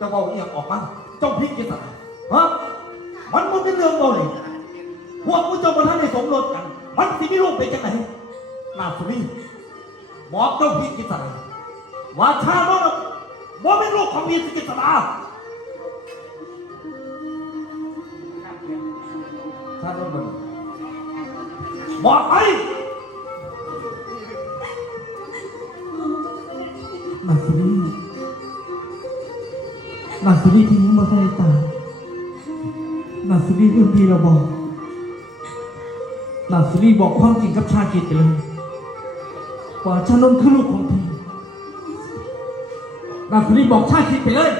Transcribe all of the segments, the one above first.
จะบอกอีกอย่างออกมาเจ้าพิจิตรฮะมันมันเป็นเรื่องเบาเลยพวกผู้เจ้าประธานในสมรสกัน มันสิมีลูกเป็นจังไหนนาสุนีบอกเจ้าพิจิตรว่าชาโนนว่เป็นลูกของมีสกิตราชาโนนบอกไป นาสุรีที่นี้มาใส่ตานาสุรีเรื่องดีเราบอกนาสุรีบอกความจริงกับชากิตไปเลยว่าชานนท์คือลูกของพี่นาสุรีบอกชาคิดไปเลย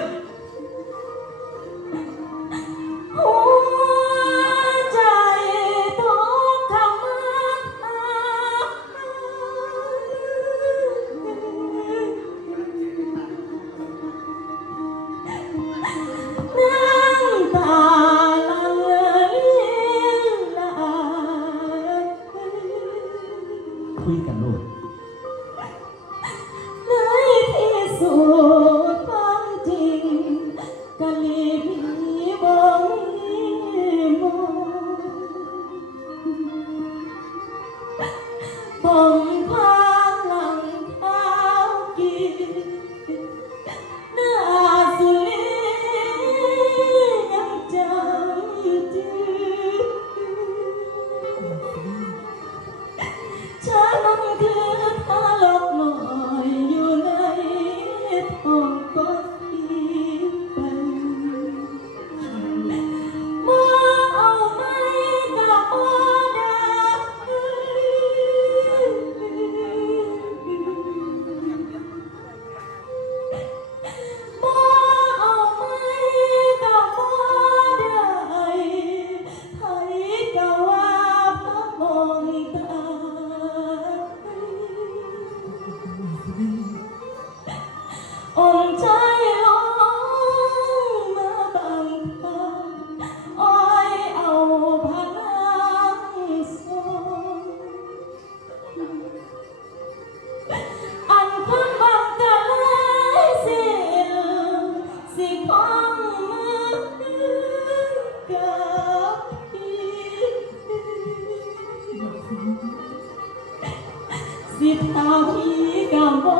สิทาพีก็บ่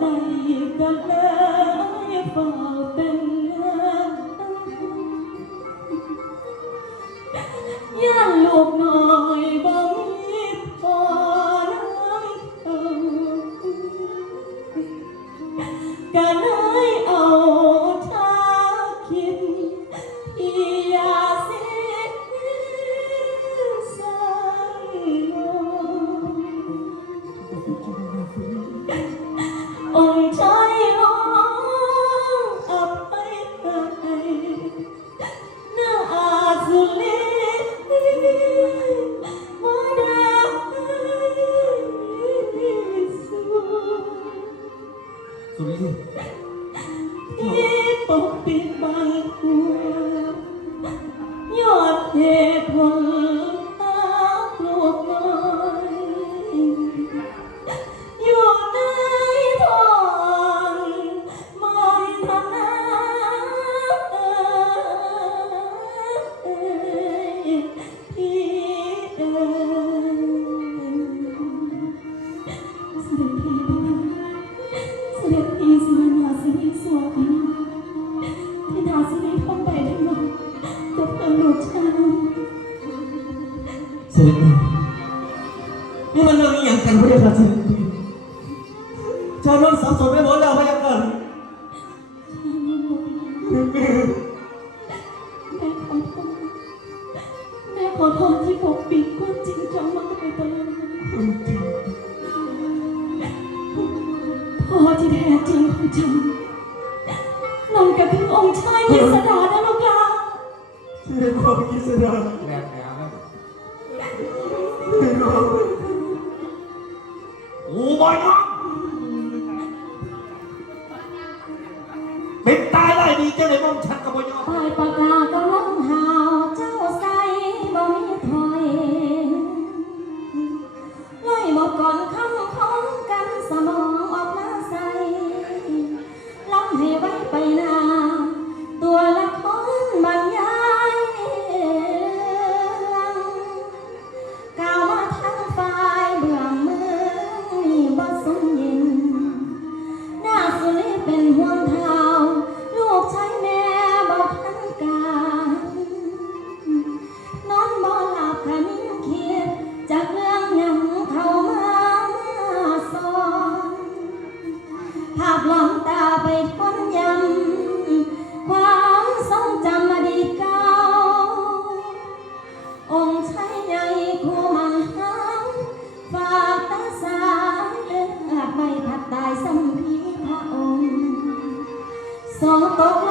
ได้ก็เลยเฝ้าเป็นงานย่าลูกน้อง นี่มันเรื่องอย่างกันพระเจ้าค่ะจพี่ชาวนนท์สับสนไปหมดแล้วพระเจ้าค่ะแม่ขอโทษแม่ขอโทษที่ปกปิดความจริงจังมาโดยตลอดพ่อที่แท้จริงของฉันนั่นก็คือองค์ชายยิสดานะลูกลาเสด็จพ่อกิษดา อ้บอยน้องเป็นตายได้ดีจังเลยมองฉันกับบอยน้องปลายปาก Só toca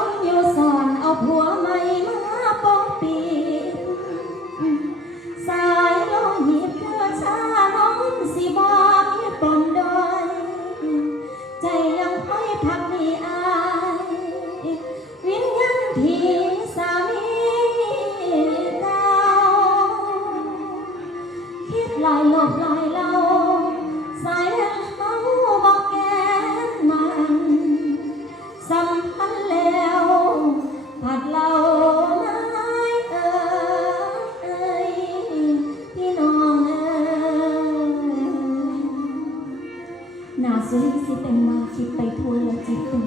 สุริสิเป็นมาคิดไปทั่วละจิตตน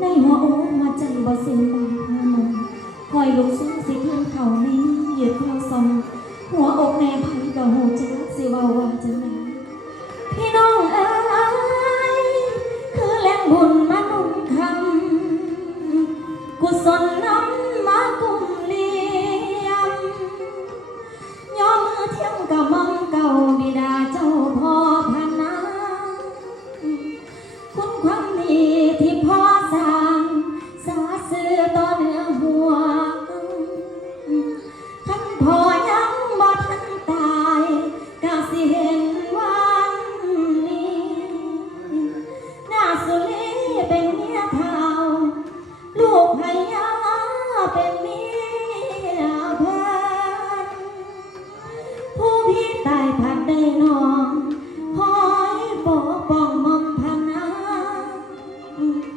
ในหัวโอ้มาใจบ่สิงบางพานงคอยลุกซึ่งสิเพื่อนเขาในเหยียดเราสมหัวอกแม่ไผ่ก็หูจรักสิว่าว่าจะไหนพี่น้องเอ๋ 嗯